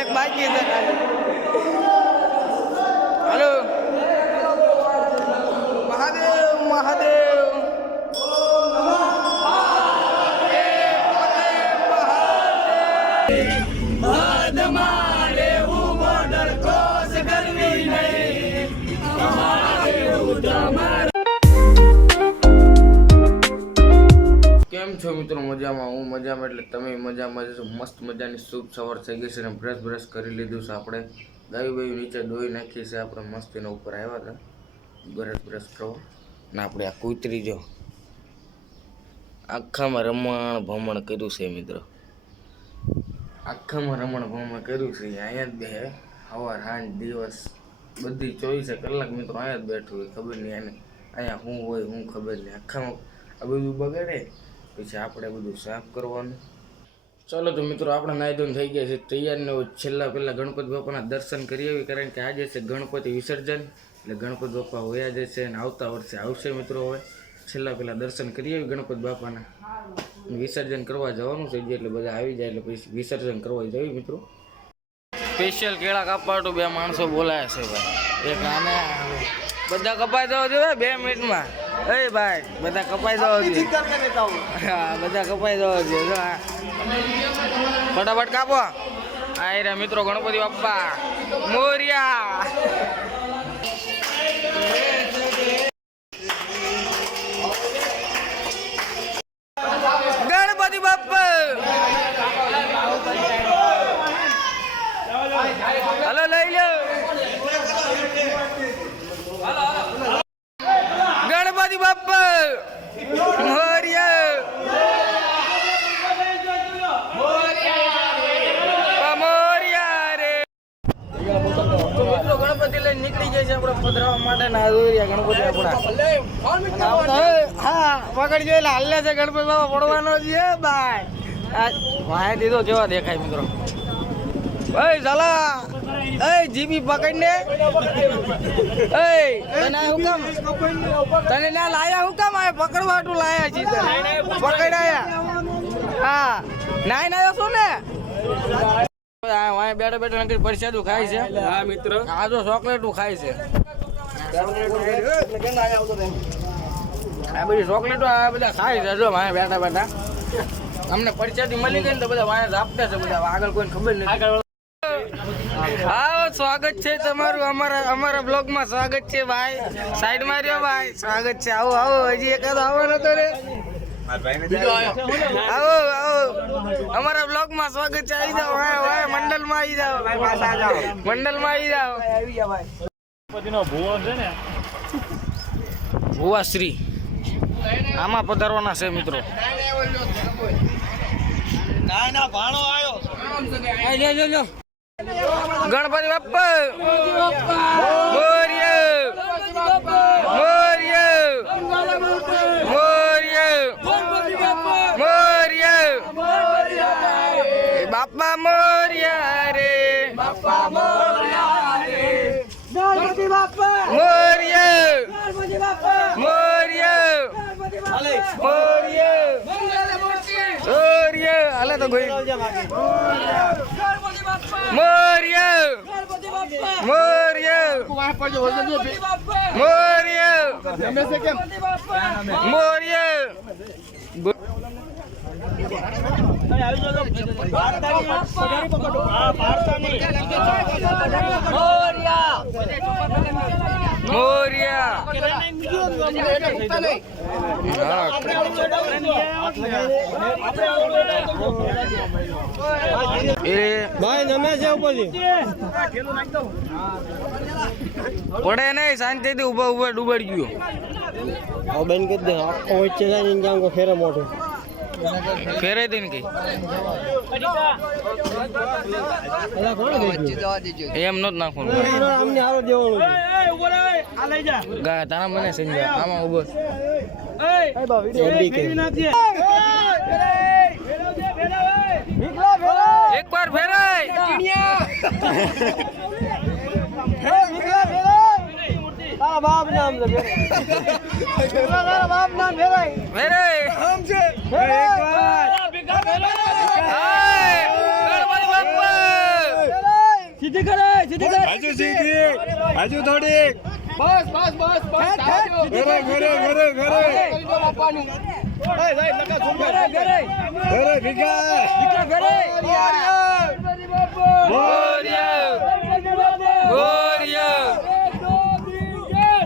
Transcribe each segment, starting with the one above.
એક બાકી છે. हेलो महादेव महादेव કેમ છો મિત્રો? મજામાં? હું મજામાં એટલે તમે મજામાં જશો. મસ્ત મજાની શુભ સવાર થઈ ગઈ છે ને બ્રશ કરી લીધું છે. આપણે ગાયું નીચે દોઈ નાખી છે. આપણે મસ્ત એના ઉપર આવ્યા હતા બ્રશ કરવા ને આપણે આ કૂતરી જો આખામાં રમણ ભમણ કર્યું છે મિત્રો. આખામાં રમણ ભમણ કર્યું છે. અહીંયા જ બે સવાર સાંજ દિવસ બધી 24 કલાક મિત્રો અહીંયા જ બેઠું હોય. ખબર નહીં એને અહીંયા શું હોય શું ખબર નહીં. આખામાં આ બધું બગાડે પછી આપણે બધું સાફ કરવાનું. ચાલો તો મિત્રો આપણે નાહી ધોઈને થઈ ગયા છે તૈયાર ને છેલ્લા પહેલાં ગણપતિ બાપાના દર્શન કરી આવી. કારણ કે આજે છે ગણપતિ વિસર્જન એટલે ગણપતિ બાપા હોયા જશે અને આવતા વર્ષે આવશે મિત્રો. હવે છેલ્લા પહેલાં દર્શન કરી આવી ગણપતિ બાપાના. વિસર્જન કરવા જવાનું છે એટલે બધા આવી જાય એટલે પછી વિસર્જન કરવા જઈએ મિત્રો. સ્પેશિયલ કેળા કાપવા તો 2 માણસો બોલાયા છે ભાઈ. એક આને બધા કપાઈ દો જોઈએ 2 મિનિટમાં. એ ભાઈ બધા કપાઈ દો જોઈએ. હા બધા કપાઈ દો જોઈએ. ફટાફટ કાપો. આ રે મિત્રો ગણપતિ બાપ્પા મોરિયા. ગણપતિ બાપ્પા હલો લઈ લો. ગણપતિ બાપ્પા મોરિયા. ગણપતિ લઈને નીકળી જાય છે આપણે પધરાવવા માટે ના દોર્યા ગણપતિ આપણા. હા પકડી જોઈ હાલે છે ગણપતિ બાપા પડવાનો છે ભાઈ. વાય દીધો કેવા દેખાય મિત્રો. ભાઈ ઝાલા એ જીબી પકડીને. એ તને હું કામ તને ના લાયા હું કામ આ પકડવા તું લાયા છી તને પકડાયા. હા નાઈ નાયો શું ને બેઠા બેઠા નકરી પરસાદું ખાય છે. હા મિત્ર આ તો ચોકલેટું ખાય છે. આ બધી ચોકલેટો આ બધા ખાય છે જો મારે બેઠા બેઠા. અમને પરસાદી મળી ગઈ ને તો બધા વાયા આપતા છે બધા. આગળ કોઈને ખબર નથી. હા સ્વાગત છે તમારું અમારા બ્લોગમાં. સ્વાગત છે ભાઈ. સાઈડ માર્યો ભાઈ. સ્વાગત છે. આવો આવો હજી એકાદો આવવાનો તો રે. આવો આવો અમારા બ્લોગ માં સ્વાગત છે. આવી જાઓ મંડળ માં આવી જાઓ. મંડળ માં આવી જાઓ. ભુવાશ્રી આમાં પધારવાના છે મિત્રો. ગણપતિ બાપ્પા બાપા મોરિયા રે. બાપા મોરિયા રે. ગણપતિ બાપા મોરિયા. ગણપતિ બાપા મોરિયા. મોરિયા મોરિયા. હાલે તો ગઈ મોરિયા. મોરિયા મોરિયા. પડે નહીં શાંતિથી ઉભા ઉભા ડૂબાડી ગયો. બેન કરી દે આખો વચ્ચે જાય ફેરે મોટો ફેરે દે ને કઈ એમ નો જ નાખવાનું. તારા મને સમજા આમાં ઉભો એક વાર ફેરાય. બાપ નામ બાપ નામ ફેરાય. ફેરે આમ છે એક વાર ગણપતિ બાપ્પા સીધી કરે સીધી કર હજુ સીધી હજુ થોડી બસ બસ બસ બસ ઘરે ઘરે ઘરે ઘરે બાપાની એ ભાઈ લગા ઝુમ ઘરે ઘરે ભીખા નીકળ ઘરે ગણપતિ બાપ્પા મોરિયા મોરિયા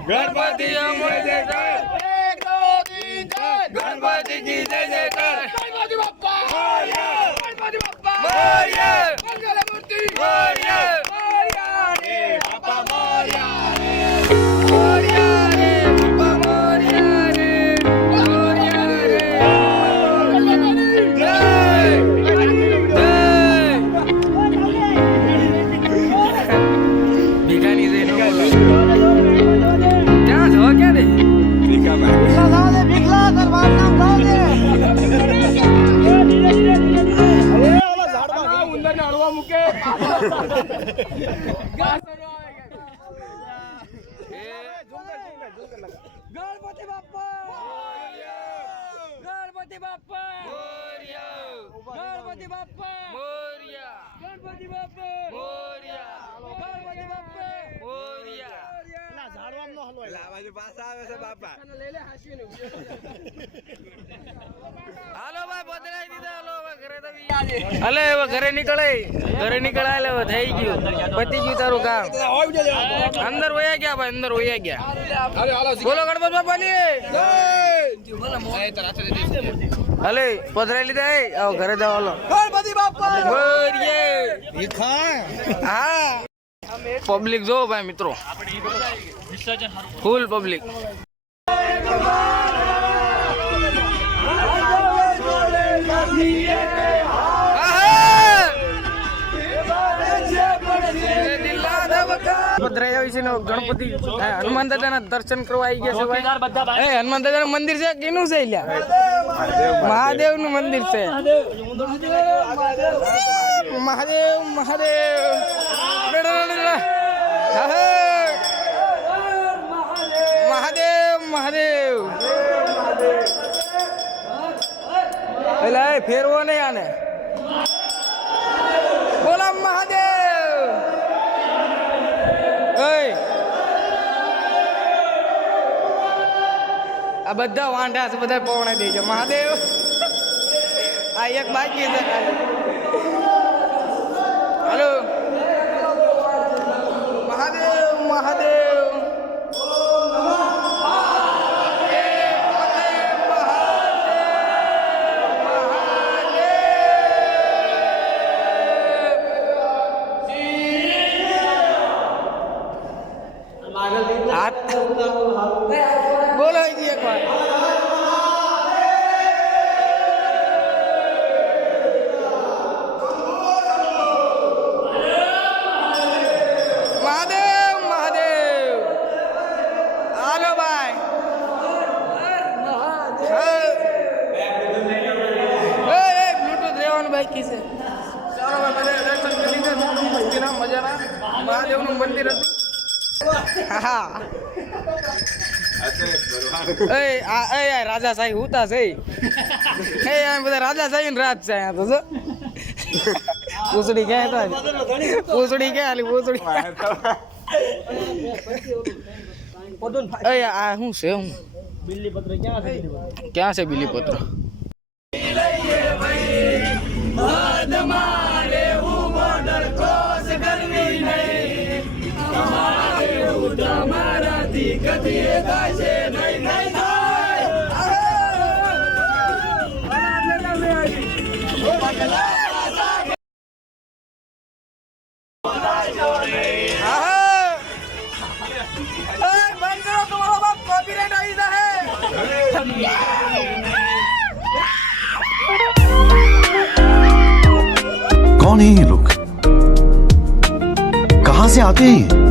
ગણપતિ અમર જય જયકાર ગણપતિ કી જય જયકાર ગણપતિ બાપ્પા ગણપતિ બાપ્પા મોરિયા મંગલમૂર્તિ મોરિયા એ બાપા મોર્યા મોરિયા રે બાપા મોરિયા રે મોરિયા રે જય ભીખાની જય નો બોલો ક્યાં છો ક્યાં રે ભીખા ઉંદરને હળવા મૂકે ગણપતિ બાપ્પા ગણપતિ બાપ્પા ગણપતિ બાપ્પા મોરિયા ગણપતિ બાપ્પા મોરિયા ગણપતિ બાપ્પા મોરિયા પાછા આવે છે બાપા લઈ લે હાસીને હાલો ભાઈ પધરાઈ દીધા હાલો હવે ઘરે તો અલે હવે ઘરે નીકળે એટલે હવે થઈ ગયું પતી ગયું તારું કામ અંદર વયા ગયા ભાઈ અંદર વયા ગયા બોલો ગણપત બાપાની હલે પધરાઈ લીધા એ આવો ઘરે જાવ હાલો ગણપતિ બાપ્પા હા પબ્લિક જો ભાઈ મિત્રો ફૂલ પબ્લિક ગણપતિ હનુમાન દાદા ના દર્શન કરવા આવી ગયા છે ભાઈ હનુમાન દાદા નું મંદિર છે કેનું છે મહાદેવ નું મંદિર છે મહાદેવ મહાદેવ મહાદેવ મહાદેવ એટલે ફેરવો નહીં આને બોલા મહાદેવ આ બધા વાંઢા છે બધા પવણા દે છે મહાદેવ આ એક બાકી છે ખાલી હલો મહાદેવ મહાદેવ બોલો એક વાર મહાદેવ મહાદેવ હાલો ભાઈ બ્લૂટૂથ રહેવાનું બાકી છે ચાલો ભાઈ બધા દર્શન કરી લીધા મંદિરના મજાના મહાદેવનું મંદિર હતું હા રાજા સાહેબ હુતા છે બધા રાજા સાહેબ રાત છે અહીંયા તો પૂછડી ક્યાં પૂછડી ક્યાં હાલી પૂછડી આ શું છે હું બિલ્લીપત્ર ક્યાં છે ક્યાં છે બિલીપત્ર कौन है ये लोग? कहां से आते हैं ये?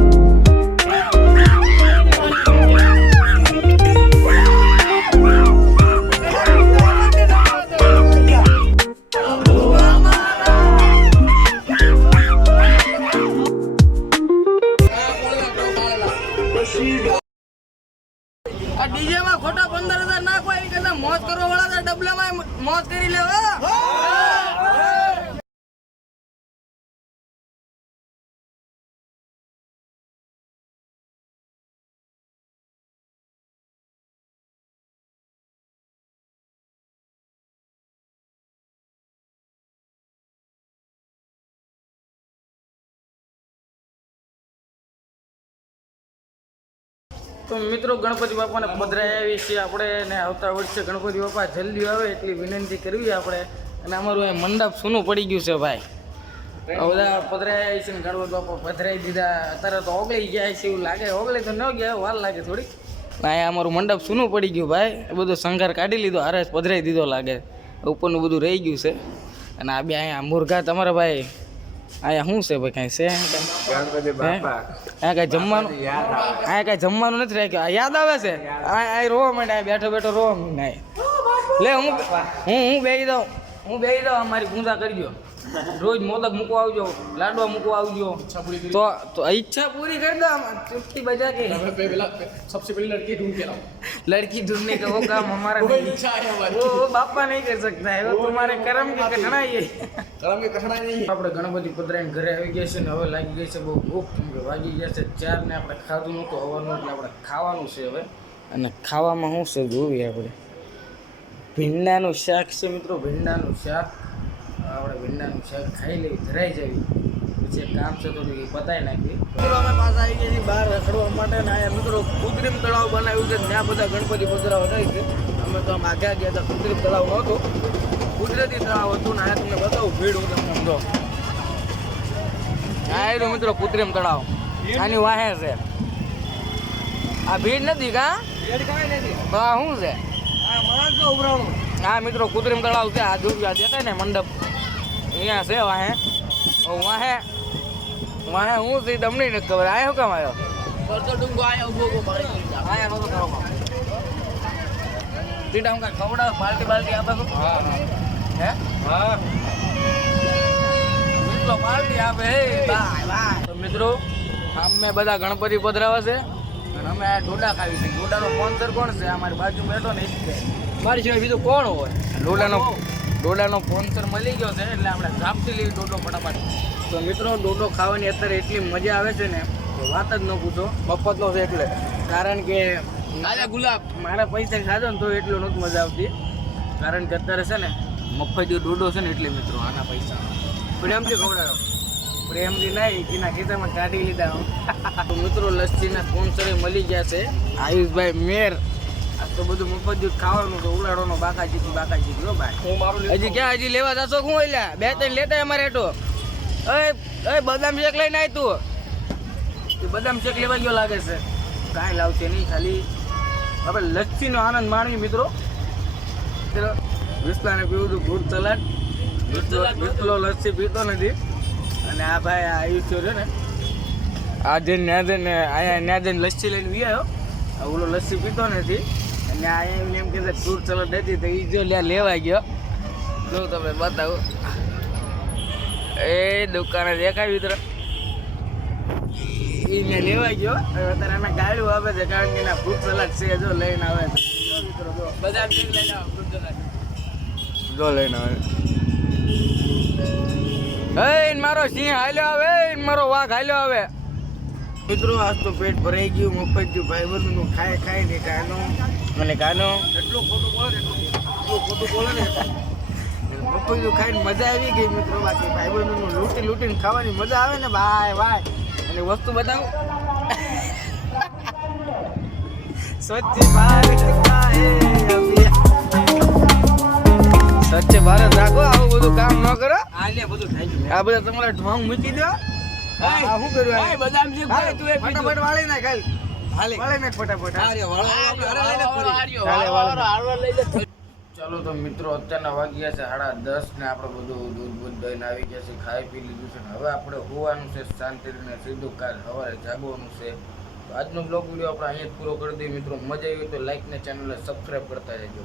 ડીજે માં ખોટા 15,000 નાખવા એ કરતા મોજ કરો મોજ કરી લે હો. તો મિત્રો ગણપતિ બાપાને પધરાયા આવી છીએ આપણે ને આવતા વર્ષે ગણપતિ બાપા જલ્દી આવે એટલી વિનંતી કરવી આપણે. અને અમારું એ મંડપ સૂનું પડી ગયું છે ભાઈ. બધા પધરાયા આવી છે ને ગણપતિ બાપા પધરાઈ દીધા. અત્યારે તો ઓગળી ગયા છે એવું લાગે. ઓગળી તો ન ગયા, વાર લાગે થોડી. અહીંયા અમારું મંડપ સૂનું પડી ગયું ભાઈ. એ બધો શણગાર કાઢી લીધો, હારે પધરાઈ દીધો લાગે. ઉપરનું બધું રહી ગયું છે. અને આ બે અહીંયા મુરઘા તમારા ભાઈ અહીંયા શું છે ભાઈ? કાંઈ છે ગણપતિ બાપા અહીંયા કાંઈ જમવાનું? અહીંયા કાંઈ જમવાનું નથી રાખ્યું. આ યાદ આવે છે આ રોવા માંડે. બેઠો બેઠો રોવા માંડે. લે હું બેસી દઉં મારી ગુંજા કરજો. રોજ મોદક મૂકવા આવજો, લાડવા મૂકવા આવજો. તો ઈચ્છા પૂરી કરી દો. ચુપટી બજા के सबसे पहले लड़की ढूंढ के लाओ. लड़की ढूंढने का वो काम हमारा नहीं है. वो बापा नहीं कर सकता है. वो तुम्हारे कर्म की कठिनाई है. कर्म की कठिनाई नहीं है. આપણે ગણપતિ પધરાઈને ઘરે આવી ગયા છે ને હવે લાગી ગઈ છે બહુ ભૂખ. કેમ કે વાગી ગયા છે 4 ને આપણે ખાધું નહોતું હવાનું, એટલે આપણે ખાવાનું છે હવે. અને ખાવામાં શું છે જોઈએ આપણે. ભીંડાનું શાક છે મિત્રો, ભીંડાનું શાક. આપણે ભીંડાનું શાક ખાઈ લઈ, ધરાઈ જવી. પછી એક કામ છે થોડું પતાવી નાખીએ. મિત્રો અમે પાછા આવી ગયા છીએ બહાર રખડવા માટે. ને અહીંયા મિત્રો કૃત્રિમ તળાવ બનાવ્યું છે. ત્યાં બધા ગણપતિ પધરાવા જાય છે. અમે તો આમ આગળ ગયા હતા, કૃત્રિમ તળાવ નહોતું, કુદરતી તળાવ હતું. ને અહીંયા તમને બતાવું ભીડ. હું તમને સમજો આ રહ્યું મિત્રો કૃત્રિમ તળાવ. આની વાહે છે આ ભીડ નથી કા? હા શું છે હા મિત્રો કૃત્રિમ તળાવ છે. આ દુર્ગા દેખાય ને મંડપ અહીંયા છે વાહે. વાહે વાહે હું છે તમને નથી ખબર. આ શું કામ આવ્યો? તીડા હું કાંઈ ખવડાવ બાલ્ટી બાલ્ટી આપે તો હે મિત્રો બાલ્ટી આપે. તો મિત્રો અમે બધા ગણપતિ પધરાવા છે અને અમે આ ડોડા ખાવી છે. ડોડાનો સ્પોન્સર કોણ છે? અમારી બાજુ બેઠો ને એ મારી સિવાય બીજું કોણ હોય? ડોડાનો સ્પોન્સર મળી ગયો છે એટલે આપણે ઝાપટી લેવી ડોડો ફટાફટ. તો મિત્રો ડોડો ખાવાની અત્યારે એટલી મજા આવે છે ને કે વાત જ ન પૂછો. મફતનો છે એટલે. કારણ કે ગુલાબ મારા પૈસા ખાધો ને તો એટલું નથી મજા આવતી. કારણ કે અત્યારે છે ને મફત ડોડો છે ને એટલે મિત્રો આના પૈસા પ્રેમથી ખવડાવ્યો. પ્રેમથી નહીં, એના ખિસ્સામાં કાઢી લીધા. તો મિત્રો લસ્સીના સ્પોન્સરે મળી ગયા છે આયુષભાઈ મેર. આ તો બધું મફત દૂધ ખાવાનું તો ઉલાડોનો બાકાજી હો ભાઈ. હજી ક્યાં હજી લેવા જશો? શું હોય 2-3 લેતા અમારે હેઠો. એ બદામ શેક લઈને આય તું. બદામ શેક લેવા ગયો લાગે છે. કાંઈ લાવશે નહીં, ખાલી આપણે લસ્સીનો આનંદ માણવી મિત્રો. વિસ્તાને પીવું હતું ફ્રૂટ સલાડ. વિસ્લો લસ્સી પીતો નથી. અને આ ભાઈ આ આયુષ્યો છે ને આ જઈને ત્યાં જઈને અહીંયા ત્યાં જઈને લસ્સી લઈને વી આવ્યો. ઓલો લસ્સી પીતો નથી. અને અહીંયા એમ કે ફ્રૂટ સલાડ હતી તો એ જો લેવા ગયો. જો તમને બતાવું એ દુકાને દેખાય મિત્રો. એને લેવા ગયો. અત્યારે અમે ગાડું આવે છે કારણ કે એના ફ્રૂટ સલાડ છે જો લઈને આવે છે. મિત્રો બધા લઈને આવે ફ્રૂટ સલાડ જો લઈને આવે. મારો સિંહ હાલ્યો આવે, મારો વાઘ હાલ્યો આવે. મિત્રો આજ તો પેટ ભરાઈ ગયું મફત ગયું ભાઈ બધું ખાય ને કાનો મને કાનો એટલું ખોટું બોલે ને મફત ગયું ખાઈને મજા આવી ગઈ મિત્રો. બાકી ભાઈ બધું લૂંટીને ખાવાની મજા આવે ને ભાઈ. અને વસ્તુ બતાવો સ્વચ્છ ભારત રાખો. આવું બધું કામ ન કરો. આ બધા તમારા ઢોંગ મૂકી દો. શું કર્યું? બદામ છે ફટાફટ વાળી નાખ. વાળી નાખ ફટાફટ. ચાલો તો મિત્રો અત્યારના વાગ્યા છે 10:30 ને આપણે બધું દૂધ દઈને આવી ગયા છે, ખાઈ પી લીધું છે. હવે આપણે હોવાનું છે શાંતિને, સીધું કાલ સવારે જાગવાનું છે. તો આજનો બ્લોગ વિડીયો આપણે અહીંયા જ પૂરો કરી દઈએ મિત્રો. મજા આવી તો લાઈક ને ચેનલને સબસ્ક્રાઈબ કરતા રહેજો.